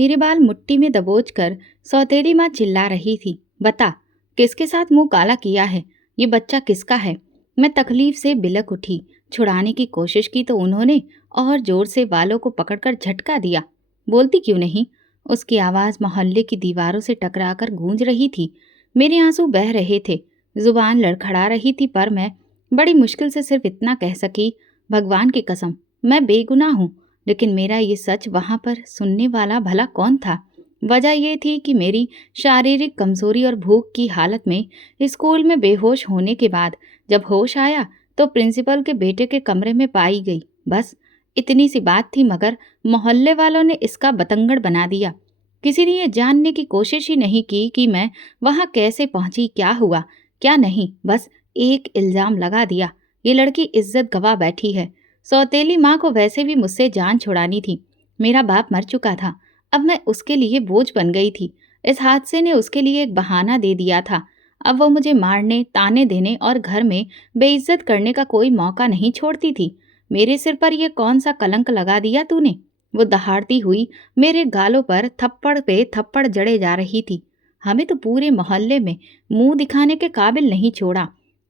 मेरे बाल मुट्ठी में दबोचकर सौतेली माँ चिल्ला रही थी। बता, किसके साथ मुंह काला किया है? ये बच्चा किसका है? मैं तकलीफ से बिलक उठी। छुड़ाने की कोशिश की तो उन्होंने और जोर से बालों को पकड़कर झटका दिया। बोलती क्यों नहीं? उसकी आवाज़ मोहल्ले की दीवारों से टकराकर गूंज रही थी। मेरे आंसू बह रहे थे, जुबान लड़खड़ा रही थी, पर मैं बड़ी मुश्किल से सिर्फ इतना कह सकी, भगवान की कसम, मैं बेगुनाह हूँ। लेकिन मेरा ये सच वहां पर सुनने वाला भला कौन था? वजह यह थी कि मेरी शारीरिक कमजोरी और भूख की हालत में स्कूल में बेहोश होने के बाद जब होश आया तो प्रिंसिपल के बेटे के कमरे में पाई गई। बस इतनी सी बात थी, मगर मोहल्ले वालों ने इसका बतंगड़ बना दिया। किसी ने ये जानने की कोशिश ही नहीं की कि मैं वहां कैसे पहुंची, क्या हुआ क्या नहीं। बस एक इल्जाम लगा दिया, ये लड़की इज्जत गवा बैठी है। सौतेली माँ को वैसे भी मुझसे जान छुड़ानी थी। मेरा बाप मर चुका था, अब मैं उसके लिए बोझ बन गई थी। इस हादसे ने उसके लिए एक बहाना दे दिया था। अब वो मुझे मारने, ताने देने और घर में बेइज्जत करने का कोई मौका नहीं छोड़ती थी। मेरे सिर पर यह कौन सा कलंक लगा दिया तूने? वो दहाड़ती हुई मेरे गालों पर थप्पड़ पे थप्पड़ जड़े जा रही थी। हमें तो पूरे मोहल्ले में मुंह दिखाने के काबिल नहीं छोड़ा।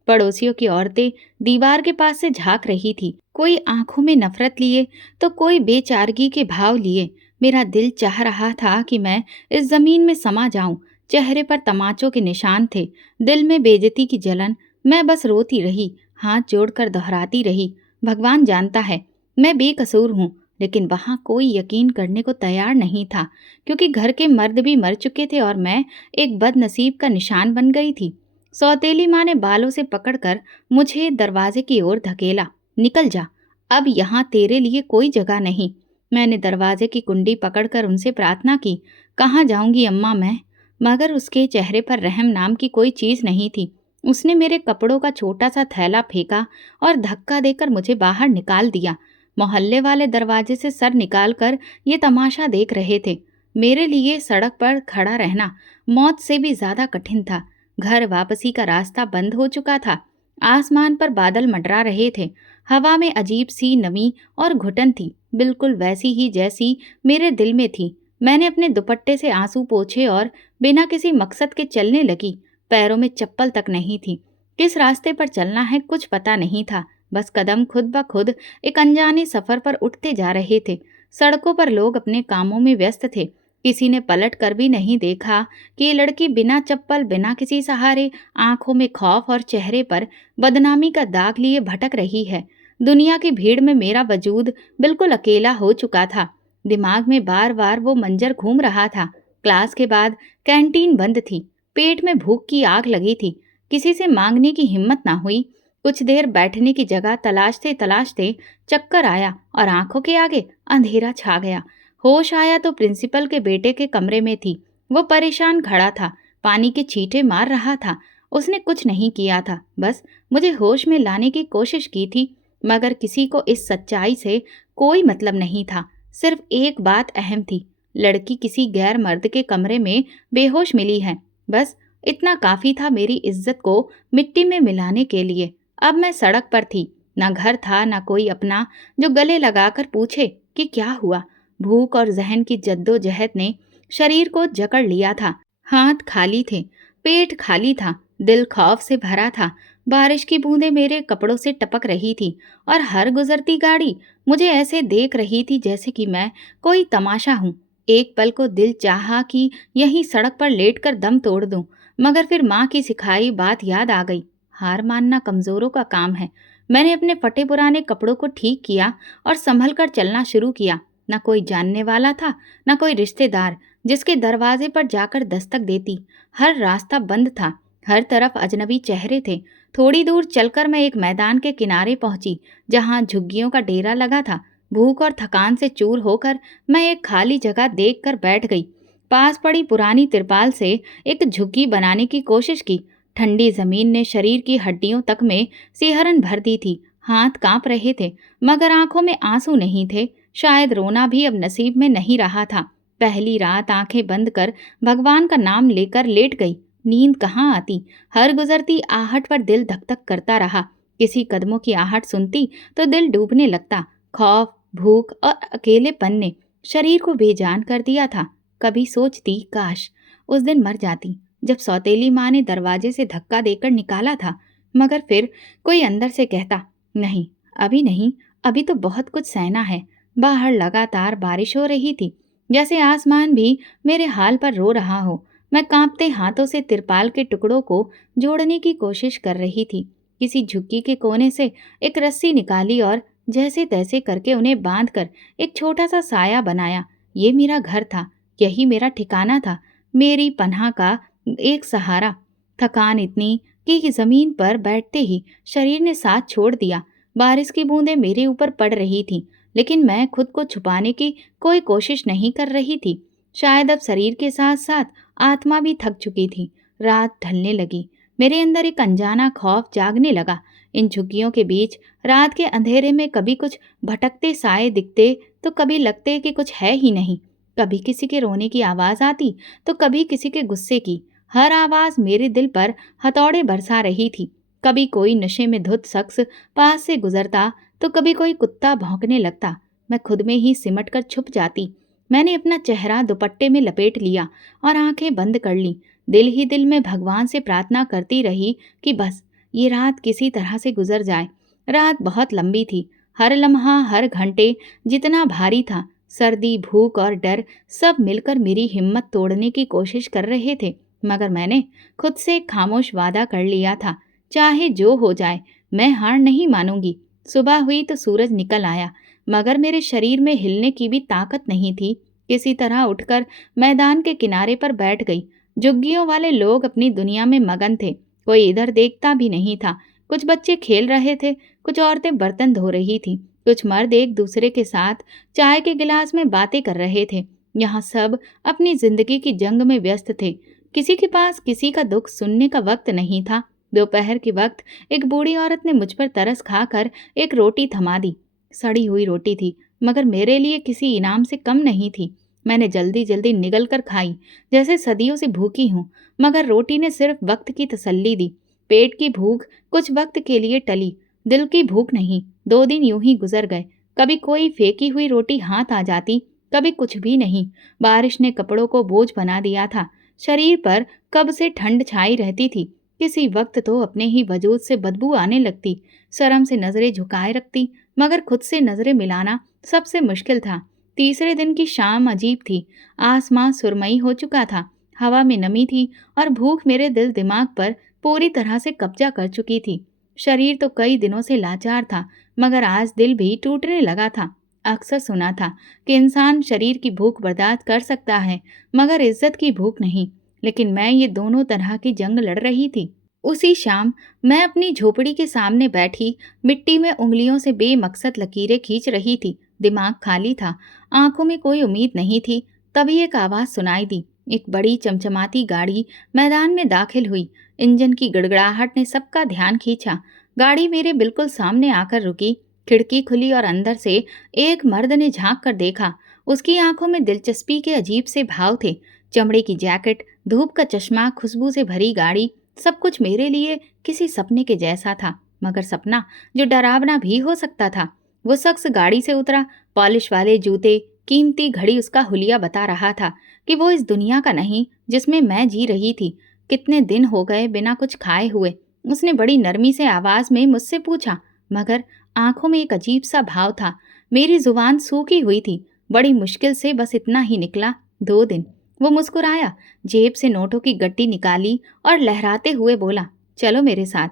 पड़ोसियों की औरतें दीवार के पास से झांक रही थी, कोई आंखों में नफरत लिए तो कोई बेचारगी के भाव लिए। मेरा दिल चाह रहा था कि मैं इस जमीन में समा जाऊं। चेहरे पर तमाचों के निशान थे, दिल में बेइज्जती की जलन। मैं बस रोती रही, हाथ जोड़कर दोहराती रही, भगवान जानता है मैं बेकसूर हूँ। लेकिन वहां कोई यकीन करने को तैयार नहीं था, क्योंकि घर के मर्द भी मर चुके थे और मैं एक बदनसीब का निशान बन गई थी। सौतेली माँ ने बालों से पकड़कर मुझे दरवाजे की ओर धकेला। निकल जा, अब यहाँ तेरे लिए कोई जगह नहीं। मैंने दरवाजे की कुंडी पकड़कर उनसे प्रार्थना की। कहाँ जाऊंगी अम्मा मैं? मगर उसके चेहरे पर रहम नाम की कोई चीज नहीं थी। उसने मेरे कपड़ों का छोटा सा थैला फेंका और धक्का देकर मुझे बाहर निकाल दिया। मोहल्ले वाले दरवाजे से सर निकालकर ये तमाशा देख रहे थे। मेरे लिए सड़क पर खड़ा रहना मौत से भी ज्यादा कठिन था। घर वापसी का रास्ता बंद हो चुका था। आसमान पर बादल मंडरा रहे थे। हवा में अजीब सी नमी और घुटन थी, बिल्कुल वैसी ही जैसी मेरे दिल में थी। मैंने अपने दुपट्टे से आंसू पोंछे और बिना किसी मकसद के चलने लगी। पैरों में चप्पल तक नहीं थी। किस रास्ते पर चलना है कुछ पता नहीं था। बस कदम खुद ब खुद एक अनजाने सफर पर उठते जा रहे थे। सड़कों पर लोग अपने कामों में व्यस्त थे। किसी ने पलट कर भी नहीं देखा कि ये लड़की बिना चप्पल, बिना किसी सहारे, आंखों में खौफ और चेहरे पर बदनामी का दाग लिए भटक रही है। दुनिया की भीड़ में मेरा वजूद बिल्कुल अकेला हो चुका था। दिमाग में बार बार वो मंजर घूम रहा था। क्लास के बाद कैंटीन बंद थी। पेट में भूख की आग लगी थी। किसी से मांगने की हिम्मत ना हुई। कुछ देर बैठने की जगह तलाशते तलाशते चक्कर आया और आंखों के आगे अंधेरा छा गया। होश आया तो प्रिंसिपल के बेटे के कमरे में थी। वो परेशान खड़ा था, पानी के छींटे मार रहा था। उसने कुछ नहीं किया था, बस मुझे होश में लाने की कोशिश की थी। मगर किसी को इस सच्चाई से कोई मतलब नहीं था। सिर्फ एक बात अहम थी, लड़की किसी गैर मर्द के कमरे में बेहोश मिली है। बस इतना काफी था मेरी इज्जत को मिट्टी में मिलाने के लिए। अब मैं सड़क पर थी, ना घर था ना कोई अपना जो गले लगाकर पूछे कि क्या हुआ। भूख और जहन की जद्दोजहद ने शरीर को जकड़ लिया था। हाथ खाली थे, पेट खाली था, दिल खौफ से भरा था। बारिश की बूंदें मेरे कपड़ों से टपक रही थी और हर गुजरती गाड़ी मुझे ऐसे देख रही थी जैसे कि मैं कोई तमाशा हूँ। एक पल को दिल चाहा कि यहीं सड़क पर लेटकर दम तोड़ दूं, मगर फिर माँ की सिखाई बात याद आ गई। हार मानना कमजोरों का काम है। मैंने अपने फटे पुराने कपड़ों को ठीक किया और संभल कर चलना शुरू किया। न कोई जानने वाला था, न कोई रिश्तेदार जिसके दरवाजे पर जाकर दस्तक देती। हर रास्ता बंद था, हर तरफ अजनबी चेहरे थे। थोड़ी दूर चलकर मैं एक मैदान के किनारे पहुंची, जहां झुग्गियों का डेरा लगा था। भूख और थकान से चूर होकर मैं एक खाली जगह देखकर बैठ गई। पास पड़ी पुरानी तिरपाल से एक झुग्गी बनाने की कोशिश की। ठंडी जमीन ने शरीर की हड्डियों तक में सिहरन भर दी थी। हाथ कांप रहे थे, मगर आंखों में आंसू नहीं थे। शायद रोना भी अब नसीब में नहीं रहा था। पहली रात आंखें बंद कर भगवान का नाम लेकर लेट गई। नींद कहाँ आती। हर गुजरती आहट पर दिल धक धक करता रहा। किसी कदमों की आहट सुनती तो दिल डूबने लगता। खौफ, भूख और अकेलेपन ने शरीर को बेजान कर दिया था। कभी सोचती काश उस दिन मर जाती जब सौतेली माँ ने दरवाजे से धक्का देकर निकाला था। मगर फिर कोई अंदर से कहता, नहीं, अभी नहीं, अभी तो बहुत कुछ सहना है। बाहर लगातार बारिश हो रही थी, जैसे आसमान भी मेरे हाल पर रो रहा हो। मैं कांपते हाथों से तिरपाल के टुकड़ों को जोड़ने की कोशिश कर रही थी। किसी झुग्गी के कोने से एक रस्सी निकाली और जैसे तैसे करके उन्हें बांधकर एक छोटा सा साया बनाया। ये मेरा घर था, यही मेरा ठिकाना था, मेरी पनाह का एक सहारा। थकान इतनी कि जमीन पर बैठते ही शरीर ने साथ छोड़ दिया। बारिश की बूंदें मेरे ऊपर पड़ रही थीं, लेकिन मैं खुद को छुपाने की कोई कोशिश नहीं कर रही थी। शायद अब शरीर के साथ साथ आत्मा भी थक चुकी थी। रात ढलने लगी, मेरे अंदर एक अनजाना खौफ जागने लगा। इन झुग्गियों के बीच रात के अंधेरे में कभी कुछ भटकते साए दिखते, तो कभी लगते कि कुछ है ही नहीं। कभी किसी के रोने की आवाज़ आती, तो कभी किसी के गुस्से की। हर आवाज़ मेरे दिल पर हथौड़े बरसा रही थी। कभी कोई नशे में धुत शख्स पास से गुजरता, तो कभी कोई कुत्ता भौंकने लगता। मैं खुद में ही सिमट कर छुप जाती। मैंने अपना चेहरा दुपट्टे में लपेट लिया और आंखें बंद कर लीं। दिल ही दिल में भगवान से प्रार्थना करती रही कि बस ये रात किसी तरह से गुजर जाए। रात बहुत लंबी थी। हर लम्हा, हर घंटे जितना भारी था। सर्दी, भूख और डर सब मिलकर मेरी हिम्मत तोड़ने की कोशिश कर रहे थे। मगर मैंने खुद से एक खामोश वादा कर लिया था, चाहे जो हो जाए, मैं हार नहीं मानूंगी। सुबह हुई तो सूरज निकल आया, मगर मेरे शरीर में हिलने की भी ताकत नहीं थी। किसी तरह उठकर मैदान के किनारे पर बैठ गई। झुग्गियों वाले लोग अपनी दुनिया में मगन थे, कोई इधर देखता भी नहीं था। कुछ बच्चे खेल रहे थे, कुछ औरतें बर्तन धो रही थीं, कुछ मर्द एक दूसरे के साथ चाय के गिलास में बातें कर रहे थे। यहाँ सब अपनी जिंदगी की जंग में व्यस्त थे। किसी के पास किसी का दुख सुनने का वक्त नहीं था। दोपहर के वक्त एक बूढ़ी औरत ने मुझ पर तरस खाकर एक रोटी थमा दी। सड़ी हुई रोटी थी, मगर मेरे लिए किसी इनाम से कम नहीं थी। मैंने जल्दी जल्दी निगल कर खाई, जैसे सदियों से भूखी हूँ। मगर रोटी ने सिर्फ वक्त की तसल्ली दी। पेट की भूख कुछ वक्त के लिए टली, दिल की भूख नहीं। 2 दिन यूं ही गुजर गए। कभी कोई फेंकी हुई रोटी हाथ आ जाती, कभी कुछ भी नहीं। बारिश ने कपड़ों को बोझ बना दिया था। शरीर पर कब से ठंड छाई रहती थी। किसी वक्त तो अपने ही वजूद से बदबू आने लगती। शर्म से नजरें झुकाए रखती, मगर खुद से नजरें मिलाना सबसे मुश्किल था। तीसरे दिन की शाम अजीब थी। आसमां सुरमई हो चुका था, हवा में नमी थी और भूख मेरे दिल दिमाग पर पूरी तरह से कब्जा कर चुकी थी। शरीर तो कई दिनों से लाचार था, मगर आज दिल भी टूटने लगा था। अक्सर सुना था कि इंसान शरीर की भूख बर्दाश्त कर सकता है, मगर इज्जत की भूख नहीं। लेकिन मैं ये दोनों तरह की जंग लड़ रही थी। उसी शाम मैं अपनी झोपड़ी के सामने बैठी मिट्टी में उंगलियों से बेमकसद लकीरें खींच रही थी। दिमाग खाली था, आंखों में कोई उम्मीद नहीं थी। तभी एक आवाज़ सुनाई दी। एक बड़ी चमचमाती गाड़ी मैदान में दाखिल हुई। इंजन की गड़गड़ाहट ने सबका ध्यान खींचा। गाड़ी मेरे बिल्कुल सामने आकर रुकी। खिड़की खुली और अंदर से एक मर्द ने झांक कर देखा। उसकी आंखों में दिलचस्पी के अजीब से भाव थे। चमड़े की जैकेट, धूप का चश्मा, खुशबू से भरी गाड़ी, सब कुछ मेरे लिए किसी सपने के जैसा था, मगर सपना जो डरावना भी हो सकता था। वो शख्स गाड़ी से उतरा। पॉलिश वाले जूते, कीमती घड़ी उसका हुलिया बता रहा था कि वो इस दुनिया का नहीं जिसमें मैं जी रही थी। कितने दिन हो गए बिना कुछ खाए हुए, उसने बड़ी नरमी से आवाज में मुझसे पूछा, मगर आंखों में एक अजीब सा भाव था। मेरी जुबान सूखी हुई थी। बड़ी मुश्किल से बस इतना ही निकला, 2 दिन। वो मुस्कुराया, जेब से नोटों की गट्टी निकाली और लहराते हुए बोला, चलो मेरे साथ,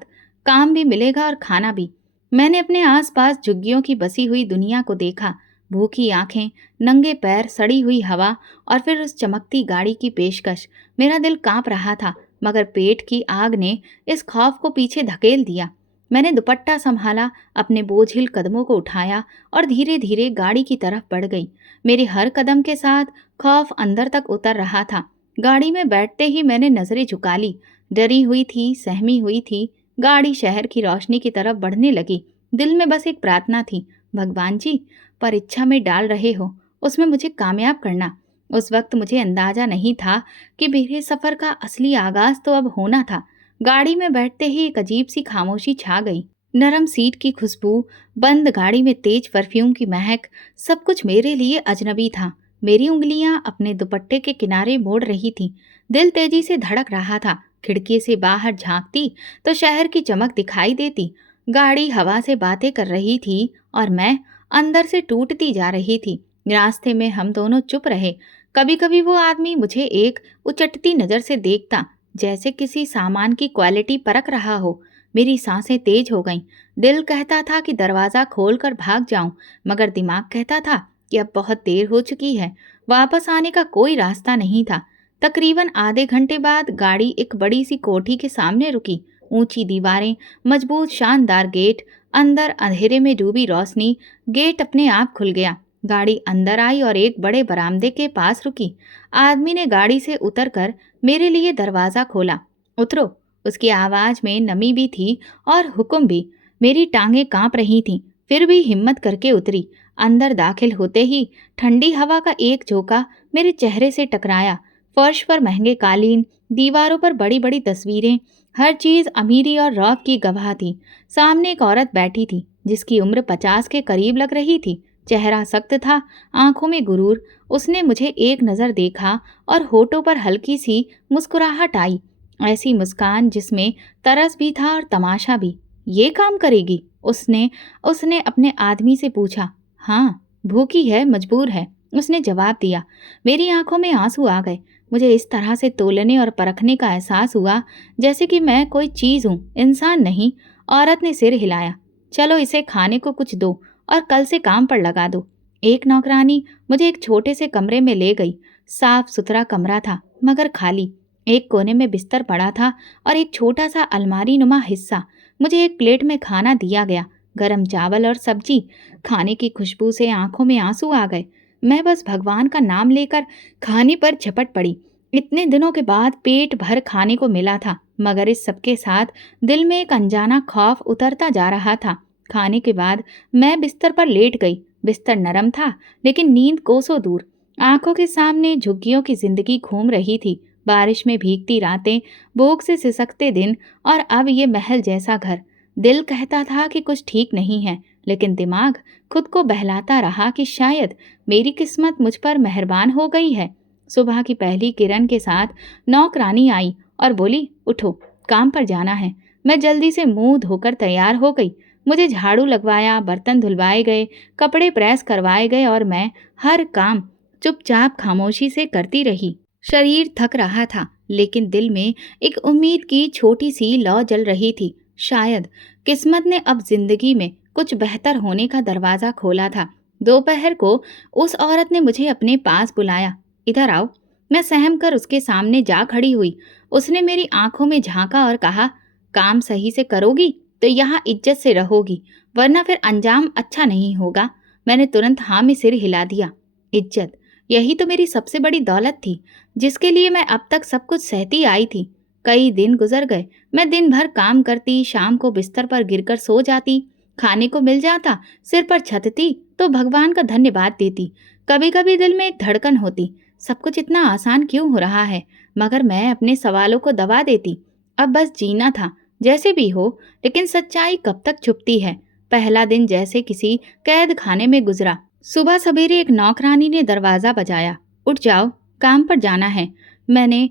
काम भी मिलेगा और खाना भी। मैंने अपने आसपास झुग्गियों की बसी हुई दुनिया को देखा। भूखी आंखें, नंगे पैर, सड़ी हुई हवा और फिर उस चमकती गाड़ी की पेशकश। मेरा दिल कांप रहा था, मगर पेट की आग ने इस खौफ को पीछे धकेल दिया। मैंने दुपट्टा संभाला, अपने बोझिल कदमों को उठाया और धीरे धीरे गाड़ी की तरफ बढ़ गई। मेरे हर कदम के साथ खौफ अंदर तक उतर रहा था। गाड़ी में बैठते ही मैंने नजरें झुका ली। डरी हुई थी, सहमी हुई थी। गाड़ी शहर की रोशनी की तरफ बढ़ने लगी। दिल में बस एक प्रार्थना थी, भगवान जी, परीक्षा में डाल रहे हो, उसमें मुझे कामयाब करना। उस वक्त मुझे अंदाजा नहीं था कि मेरे सफर का असली आगाज तो अब होना था। गाड़ी में बैठते ही एक अजीब सी खामोशी छा गई। नरम सीट की खुशबू, बंद गाड़ी में तेज परफ्यूम की महक, सब कुछ मेरे लिए अजनबी था। मेरी उंगलियां अपने दुपट्टे के किनारे मोड़ रही थीं। दिल तेजी से धड़क रहा था। खिड़की से बाहर झांकती तो शहर की चमक दिखाई देती। गाड़ी हवा से बातें कर रही थी और मैं अंदर से टूटती जा रही थी। रास्ते में हम दोनों चुप रहे। कभी कभी वो आदमी मुझे एक उचटती नजर से देखता, जैसे किसी सामान की क्वालिटी परख रहा हो। मेरी सांसें तेज हो गईं। दिल कहता था कि दरवाज़ा खोलकर भाग जाऊं, मगर दिमाग कहता था कि अब बहुत देर हो चुकी है। वापस आने का कोई रास्ता नहीं था। तकरीबन आधे घंटे बाद गाड़ी एक बड़ी सी कोठी के सामने रुकी। ऊंची दीवारें, मजबूत शानदार गेट, अंदर अंधेरे में डूबी रोशनी। गेट अपने आप खुल गया। गाड़ी अंदर आई और एक बड़े बरामदे के पास रुकी। आदमी ने गाड़ी से उतरकर मेरे लिए दरवाज़ा खोला। उतरो। उसकी आवाज़ में नमी भी थी और हुक्म भी। मेरी टांगें कांप रही थीं, फिर भी हिम्मत करके उतरी। अंदर दाखिल होते ही ठंडी हवा का एक झोंका मेरे चेहरे से टकराया। फर्श पर महंगे कालीन, दीवारों पर बड़ी बड़ी तस्वीरें, हर चीज़ अमीरी और रौब की गवाह थी। सामने एक औरत बैठी थी, जिसकी उम्र 50 के करीब लग रही थी। चेहरा सख्त था, आंखों में गुरूर। उसने मुझे एक नज़र देखा और होठों पर हल्की सी मुस्कुराहट आई, ऐसी मुस्कान जिसमें तरस भी था और तमाशा भी। ये काम करेगी? उसने उसने अपने आदमी से पूछा। हाँ, भूखी है, मजबूर है, उसने जवाब दिया। मेरी आंखों में आंसू आ गए। मुझे इस तरह से तोलने और परखने का एहसास हुआ जैसे कि मैं कोई चीज़ हूँ, इंसान नहीं। औरत ने सिर हिलाया। चलो इसे खाने को कुछ दो और कल से काम पर लगा दो। एक नौकरानी मुझे एक छोटे से कमरे में ले गई। साफ सुथरा कमरा था, मगर खाली। एक कोने में बिस्तर पड़ा था और एक छोटा सा अलमारी नुमा हिस्सा। मुझे एक प्लेट में खाना दिया गया, गरम चावल और सब्जी। खाने की खुशबू से आंखों में आंसू आ गए। मैं बस भगवान का नाम लेकर खाने पर झपट पड़ी। इतने दिनों के बाद पेट भर खाने को मिला था, मगर इस सबके साथ दिल में एक अनजाना खौफ उतरता जा रहा था। खाने के बाद मैं बिस्तर पर लेट गई। बिस्तर नरम था, लेकिन नींद कोसों दूर। आंखों के सामने झुग्गियों की जिंदगी घूम रही थी। बारिश में भीगती रातें, भूख से सिसकते दिन, और अब ये महल जैसा घर। दिल कहता था कि कुछ ठीक नहीं है, लेकिन दिमाग खुद को बहलाता रहा कि शायद मेरी किस्मत मुझ पर मेहरबान हो गई है। सुबह की पहली किरण के साथ नौकरानी आई और बोली, उठो, काम पर जाना है। मैं जल्दी से मुंह धोकर तैयार हो गई। मुझे झाड़ू लगवाया, बर्तन धुलवाए गए, कपड़े प्रेस करवाए गए और मैं हर काम चुपचाप खामोशी से करती रही। शरीर थक रहा था, लेकिन दिल में एक उम्मीद की छोटी सी लौ जल रही थी। शायद किस्मत ने अब जिंदगी में कुछ बेहतर होने का दरवाज़ा खोला था। दोपहर को उस औरत ने मुझे अपने पास बुलाया। इधर आओ। मैं सहम कर उसके सामने जा खड़ी हुई। उसने मेरी आंखों में झांका और कहा, काम सही से करोगी तो यहाँ इज्जत से रहोगी, वरना फिर अंजाम अच्छा नहीं होगा। मैंने तुरंत हाँ में सिर हिला दिया। इज्जत, यही तो मेरी सबसे बड़ी दौलत थी, जिसके लिए मैं अब तक सब कुछ सहती आई थी। कई दिन गुजर गए। मैं दिन भर काम करती, शाम को बिस्तर पर गिरकर सो जाती। खाने को मिल जाता, सिर पर छत थी तो भगवान का धन्यवाद देती। कभी कभी दिल में एक धड़कन होती, सब कुछ इतना आसान क्यों हो रहा है, मगर मैं अपने सवालों को दबा देती। अब बस जीना था, जैसे भी हो। लेकिन सच्चाई कब तक छुपती है। पहला दिन जैसे किसी कैद खाने में गुजरा। सुबह सवेरे एक नौकरानी ने दरवाज़ा बजाया। उठ जाओ, काम पर जाना है। मैंने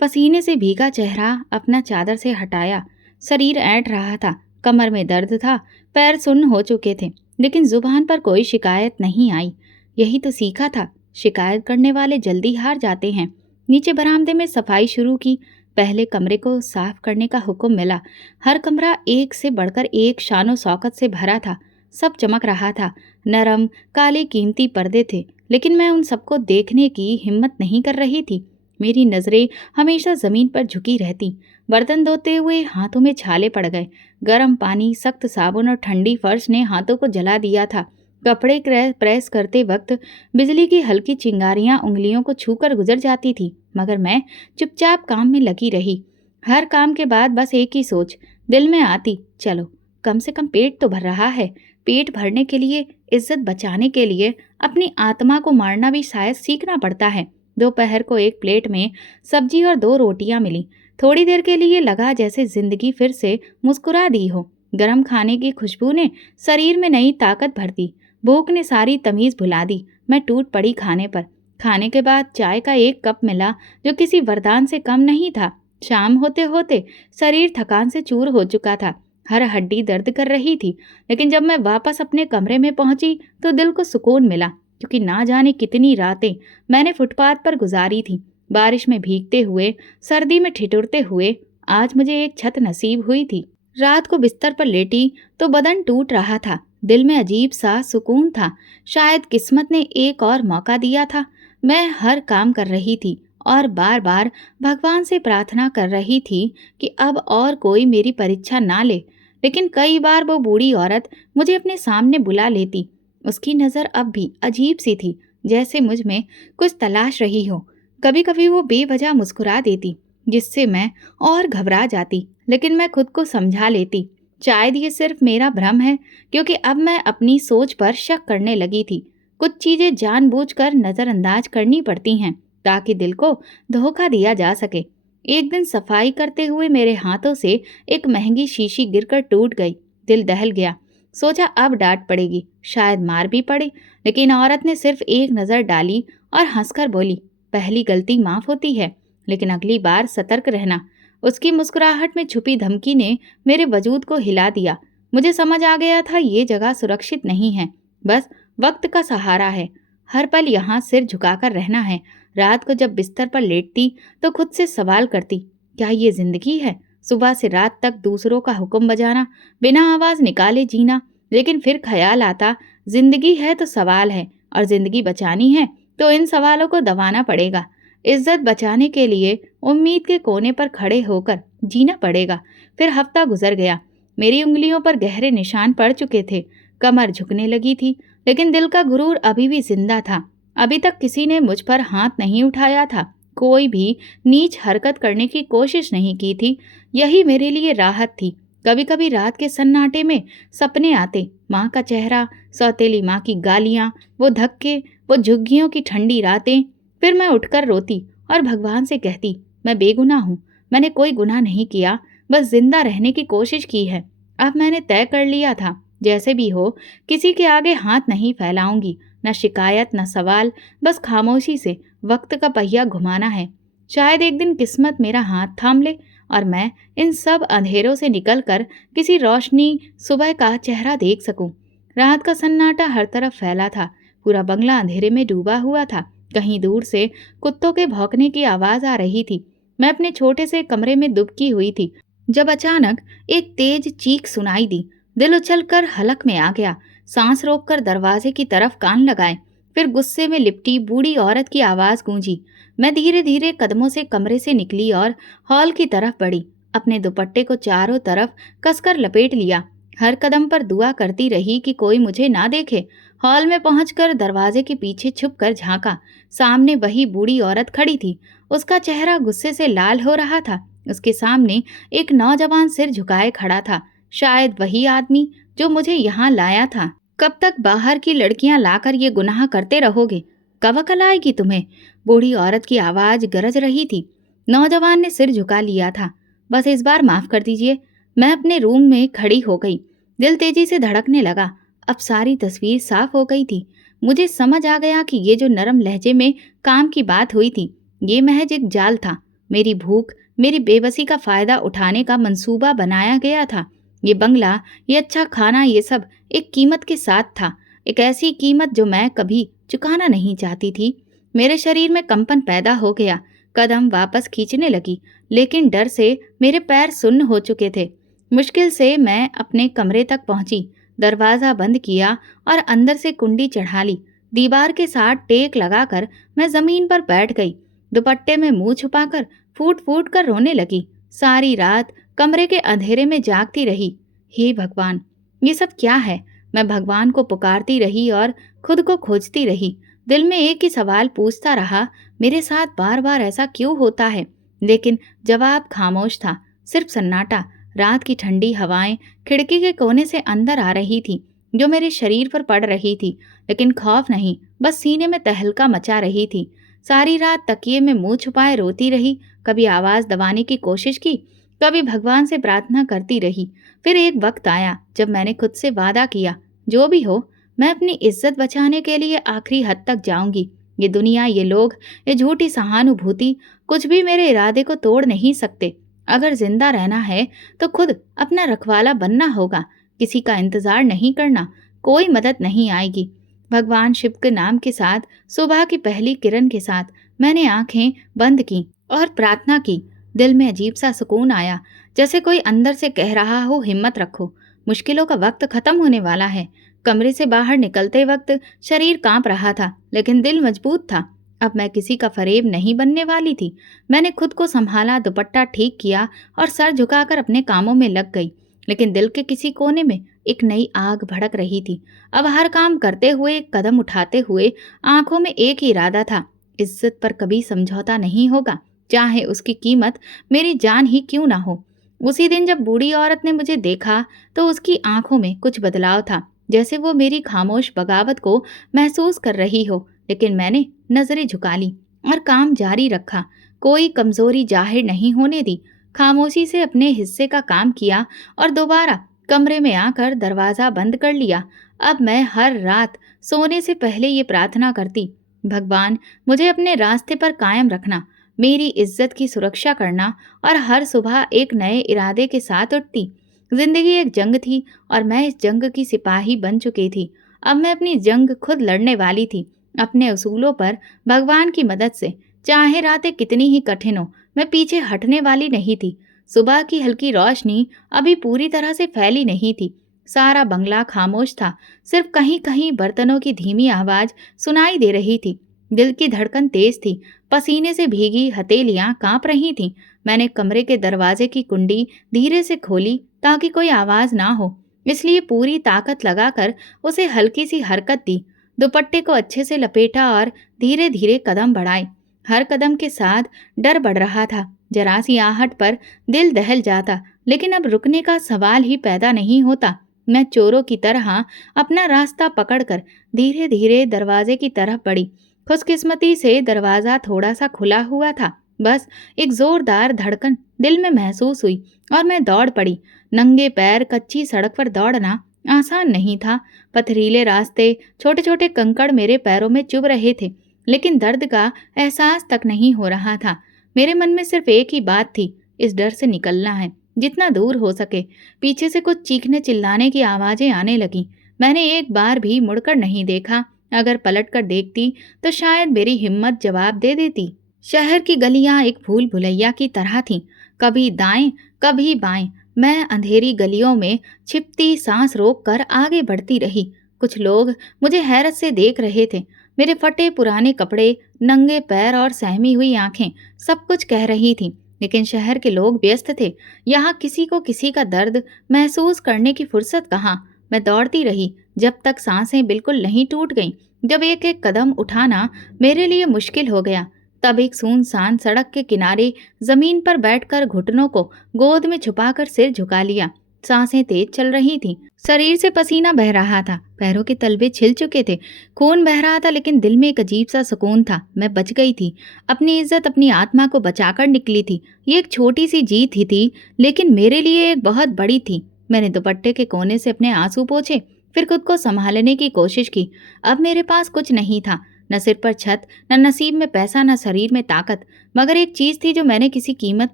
पसीने से भीगा चेहरा अपना चादर से हटाया। शरीर ऐंठ रहा था, कमर में दर्द था, पैर सुन्न हो चुके थे, लेकिन जुबान पर कोई शिकायत नहीं आई। यही तो सीखा था, शिकायत करने वाले जल्दी हार जाते हैं। नीचे बरामदे में सफाई शुरू की। पहले कमरे को साफ करने का हुक्म मिला। हर कमरा एक से बढ़कर एक शानो शौकत से भरा था। सब चमक रहा था। नरम काले कीमती पर्दे थे, लेकिन मैं उन सबको देखने की हिम्मत नहीं कर रही थी। मेरी नज़रें हमेशा ज़मीन पर झुकी रहती। बर्तन धोते हुए हाथों में छाले पड़ गए। गर्म पानी, सख्त साबुन और ठंडी फर्श ने हाथों को जला दिया था। कपड़े प्रेस करते वक्त बिजली की हल्की चिंगारियां उंगलियों को छूकर गुजर जाती थी, मगर मैं चुपचाप काम में लगी रही। हर काम के बाद बस एक ही सोच दिल में आती, चलो कम से कम पेट तो भर रहा है। पेट भरने के लिए, इज्जत बचाने के लिए अपनी आत्मा को मारना भी शायद सीखना पड़ता है। दोपहर को एक प्लेट में सब्जी और 2 रोटियां मिली। थोड़ी देर के लिए लगा जैसे जिंदगी फिर से मुस्कुरा दी हो। गरम खाने की खुशबू ने शरीर में नई ताकत भर दी। भूख ने सारी तमीज़ भुला दी। मैं टूट पड़ी खाने पर। खाने के बाद चाय का एक कप मिला, जो किसी वरदान से कम नहीं था। शाम होते होते शरीर थकान से चूर हो चुका था, हर हड्डी दर्द कर रही थी। लेकिन जब मैं वापस अपने कमरे में पहुंची तो दिल को सुकून मिला, क्योंकि ना जाने कितनी रातें मैंने फुटपाथ पर गुजारी थी, बारिश में भीगते हुए, सर्दी में ठिठुरते हुए। आज मुझे एक छत नसीब हुई थी। रात को बिस्तर पर लेटी तो बदन टूट रहा था, दिल में अजीब सा सुकून था। शायद किस्मत ने एक और मौका दिया था। मैं हर काम कर रही थी और बार बार भगवान से प्रार्थना कर रही थी कि अब और कोई मेरी परीक्षा ना ले। लेकिन कई बार वो बूढ़ी औरत मुझे अपने सामने बुला लेती। उसकी नज़र अब भी अजीब सी थी, जैसे मुझ में कुछ तलाश रही हो। कभी कभी वो बेवजह मुस्कुरा देती, जिससे मैं और घबरा जाती, लेकिन मैं खुद को समझा लेती। शायद ये सिर्फ मेरा भ्रम है, क्योंकि अब मैं अपनी सोच पर शक करने लगी थी। कुछ चीजें जानबूझकर नजरअंदाज करनी पड़ती हैं, ताकि दिल को धोखा दिया जा सके। एक दिन सफाई करते हुए मेरे हाथों से एक महंगी शीशी गिरकर टूट गई। दिल दहल गया। सोचा अब डांट पड़ेगी, शायद मार भी पड़े। लेकिन औरत ने सिर्फ एक नज़र डाली और हंसकर बोली, पहली गलती माफ होती है, लेकिन अगली बार सतर्क रहना। उसकी मुस्कुराहट में छुपी धमकी ने मेरे वजूद को हिला दिया। मुझे समझ आ गया था ये जगह सुरक्षित नहीं है, बस वक्त का सहारा है। हर पल यहाँ सिर झुकाकर रहना है। रात को जब बिस्तर पर लेटती तो खुद से सवाल करती, क्या ये जिंदगी है? सुबह से रात तक दूसरों का हुक्म बजाना, बिना आवाज निकाले जीना। लेकिन फिर ख्याल आता, जिंदगी है तो सवाल है, और जिंदगी बचानी है तो इन सवालों को दबाना पड़ेगा। इज्जत बचाने के लिए उम्मीद के कोने पर खड़े होकर जीना पड़ेगा। फिर हफ्ता गुजर गया। मेरी उंगलियों पर गहरे निशान पड़ चुके थे, कमर झुकने लगी थी, लेकिन दिल का गुरूर अभी भी जिंदा था। अभी तक किसी ने मुझ पर हाथ नहीं उठाया था, कोई भी नीच हरकत करने की कोशिश नहीं की थी। यही मेरे लिए राहत थी। कभी कभी रात के सन्नाटे में सपने आते, माँ का चेहरा, सौतेली माँ की गालियाँ, वो धक्के, वो झुग्गियों की ठंडी रातें। फिर मैं उठकर रोती और भगवान से कहती, मैं बेगुनाह हूँ, मैंने कोई गुनाह नहीं किया, बस जिंदा रहने की कोशिश की है। अब मैंने तय कर लिया था, जैसे भी हो किसी के आगे हाथ नहीं फैलाऊंगी। न शिकायत न सवाल, बस खामोशी से वक्त का पहिया घुमाना है। शायद एक दिन किस्मत मेरा हाथ थाम ले और मैं इन सब अंधेरों से निकलकर किसी रोशनी सुबह का चेहरा देख सकूं। रात का सन्नाटा हर तरफ फैला था, पूरा बंगला अंधेरे में डूबा हुआ था। कहीं दूर से कुत्तों के भौंकने की आवाज आ रही थी। मैं अपने छोटे से कमरे में दुबकी हुई थी, जब अचानक एक तेज चीख सुनाई दी। दिल उछलकर हलक में आ गया। सांस रोककर दरवाजे की तरफ कान लगाए। फिर गुस्से में लिपटी बूढ़ी औरत की आवाज गूंजी। मैं धीरे धीरे कदमों से कमरे से निकली और हॉल की तरफ बढ़ी। अपने दुपट्टे को चारों तरफ कसकर लपेट लिया। हर कदम पर दुआ करती रही कि कोई मुझे ना देखे। हॉल में पहुंचकर दरवाजे के पीछे छुपकर झांका। सामने वही बूढ़ी औरत खड़ी थी। उसका चेहरा गुस्से से लाल हो रहा था। उसके सामने एक नौजवान सिर झुकाए खड़ा था, शायद वही आदमी जो मुझे यहाँ लाया था। कब तक बाहर की लड़कियां लाकर ये गुनाह करते रहोगे? कब अकल आएगी तुम्हें? बूढ़ी औरत की आवाज गरज रही थी। नौजवान ने सिर झुका लिया था। बस इस बार माफ कर दीजिए। मैं अपने रूम में खड़ी हो गई। दिल तेजी से धड़कने लगा। अब सारी तस्वीर साफ हो गई थी। मुझे समझ आ गया कि ये जो नरम लहजे में काम की बात हुई थी, ये महज एक जाल था। मेरी भूख, मेरी बेबसी का फायदा उठाने का मंसूबा बनाया गया था। ये बंगला, ये अच्छा खाना, ये सब एक कीमत के साथ था। एक ऐसी कीमत जो मैं कभी चुकाना नहीं चाहती थी। मेरे शरीर में कंपन पैदा हो गया। कदम वापस खींचने लगी, लेकिन डर से मेरे पैर सुन्न हो चुके थे। मुश्किल से मैं अपने कमरे तक पहुंची। दरवाज़ा बंद किया और अंदर से कुंडी चढ़ा ली। दीवार के साथ टेक लगाकर मैं ज़मीन पर बैठ गई। दुपट्टे में मुंह छुपाकर फूट फूट कर रोने लगी। सारी रात कमरे के अंधेरे में जागती रही। हे भगवान, ये सब क्या है? मैं भगवान को पुकारती रही और खुद को खोजती रही। दिल में एक ही सवाल पूछता रहा, मेरे साथ बार बार ऐसा क्यों होता है? लेकिन जवाब खामोश था, सिर्फ सन्नाटा। रात की ठंडी हवाएं खिड़की के कोने से अंदर आ रही थी, जो मेरे शरीर पर पड़ रही थी। लेकिन खौफ नहीं, बस सीने में तहलका मचा रही थी। सारी रात तकिए में मुंह छुपाए रोती रही। कभी आवाज़ दबाने की कोशिश की, कभी भगवान से प्रार्थना करती रही। फिर एक वक्त आया जब मैंने खुद से वादा किया, जो भी हो मैं अपनी इज्जत बचाने के लिए आखिरी हद तक जाऊंगी। ये दुनिया, ये लोग, ये झूठी सहानुभूति कुछ भी मेरे इरादे को तोड़ नहीं सकते। अगर जिंदा रहना है तो खुद अपना रखवाला बनना होगा, किसी का इंतजार नहीं करना, कोई मदद नहीं आएगी। भगवान शिव के नाम के साथ, सुबह की पहली किरण के साथ मैंने आंखें बंद की और प्रार्थना की। दिल में अजीब सा सुकून आया, जैसे कोई अंदर से कह रहा हो, हिम्मत रखो, मुश्किलों का वक्त खत्म होने वाला है। कमरे से बाहर निकलते वक्त शरीर कांप रहा था, लेकिन दिल मजबूत था। अब मैं किसी का फरेब नहीं बनने वाली थी। मैंने खुद को संभाला, दुपट्टा ठीक किया और सर झुकाकर अपने कामों में लग गई। लेकिन दिल के किसी कोने में एक नई आग भड़क रही थी। अब हर काम करते हुए, एक कदम उठाते हुए आंखों में एक ही इरादा था, इज्जत पर कभी समझौता नहीं होगा, चाहे उसकी कीमत मेरी जान ही क्यों ना हो। उसी दिन जब बूढ़ी औरत ने मुझे देखा तो उसकी आंखों में कुछ बदलाव था, जैसे वो मेरी खामोश बगावत को महसूस कर रही हो। लेकिन मैंने नजरें झुका ली और काम जारी रखा, कोई कमजोरी जाहिर नहीं होने दी। खामोशी से अपने हिस्से का काम किया और दोबारा कमरे में आकर दरवाजा बंद कर लिया। अब मैं हर रात सोने से पहले ये प्रार्थना करती, भगवान मुझे अपने रास्ते पर कायम रखना, मेरी इज्जत की सुरक्षा करना। और हर सुबह एक नए इरादे के साथ उठती। जिंदगी एक जंग थी और मैं इस जंग की सिपाही बन चुकी थी। अब मैं अपनी जंग खुद लड़ने वाली थी, अपने उसूलों पर, भगवान की मदद से। चाहे रातें कितनी ही कठिन हो, मैं पीछे हटने वाली नहीं थी। सुबह की हल्की रोशनी अभी पूरी तरह से फैली नहीं थी। सारा बंगला खामोश था, सिर्फ कहीं कहीं बर्तनों की धीमी आवाज सुनाई दे रही थी। दिल की धड़कन तेज थी, पसीने से भीगी हथेलियां कांप रही थीं। मैंने कमरे के दरवाजे की कुंडी धीरे से खोली ताकि कोई आवाज ना हो, इसलिए पूरी ताकत लगाकर उसे हल्की सी हरकत दी। दुपट्टे को अच्छे से लपेटा और धीरे धीरे कदम बढ़ाए। हर कदम के साथ डर बढ़ रहा था, जरा सी आहट पर दिल दहल जाता, लेकिन अब रुकने का सवाल ही पैदा नहीं होता। मैं चोरों की तरह अपना रास्ता पकड़कर धीरे धीरे दरवाजे की तरफ बढ़ी। खुशकिस्मती से दरवाजा थोड़ा सा खुला हुआ था, बस एक जोरदार धड़कन दिल में महसूस हुई और मैं दौड़ पड़ी। नंगे पैर कच्ची सड़क पर दौड़ना आसान नहीं था। पथरीले रास्ते, छोटे छोटे कंकड़ मेरे पैरों में चुभ रहे थे, लेकिन दर्द का एहसास तक नहीं हो रहा था। मेरे मन में सिर्फ एक ही बात थी, इस डर से निकलना है, जितना दूर हो सके। पीछे से कुछ चीखने चिल्लाने की आवाजें आने लगीं। मैंने एक बार भी मुड़कर नहीं देखा। अगर पलटकर देखती तो शायद मेरी हिम्मत जवाब दे देती। शहर की गलियां एक भूल भुलैया की तरह थीं, कभी दाएं कभी बाएं। मैं अंधेरी गलियों में छिपती सांस रोककर आगे बढ़ती रही। कुछ लोग मुझे हैरत से देख रहे थे। मेरे फटे पुराने कपड़े, नंगे पैर और सहमी हुई आंखें सब कुछ कह रही थीं। लेकिन शहर के लोग व्यस्त थे, यहाँ किसी को किसी का दर्द महसूस करने की फुर्सत कहाँ। मैं दौड़ती रही जब तक सांसें बिल्कुल नहीं टूट गईं। जब एक एक कदम उठाना मेरे लिए मुश्किल हो गया, तब एक सुनसान सड़क के किनारे जमीन पर बैठकर घुटनों को गोद में छुपाकर सिर झुका लिया। सांसें तेज चल रही थीं, शरीर से पसीना बह रहा था, पैरों के तलवे छिल चुके थे, खून बह रहा था, लेकिन दिल में एक अजीब सा सुकून था। मैं बच गई थी, अपनी इज्जत, अपनी आत्मा को बचाकर निकली थी। ये एक छोटी सी जीत ही थी, लेकिन मेरे लिए एक बहुत बड़ी थी। मैंने दुपट्टे के कोने से अपने आंसू पोंछे, फिर खुद को संभालने की कोशिश की। अब मेरे पास कुछ नहीं था, न सिर पर छत, न नसीब में पैसा, न शरीर में ताकत, मगर एक चीज थी जो मैंने किसी कीमत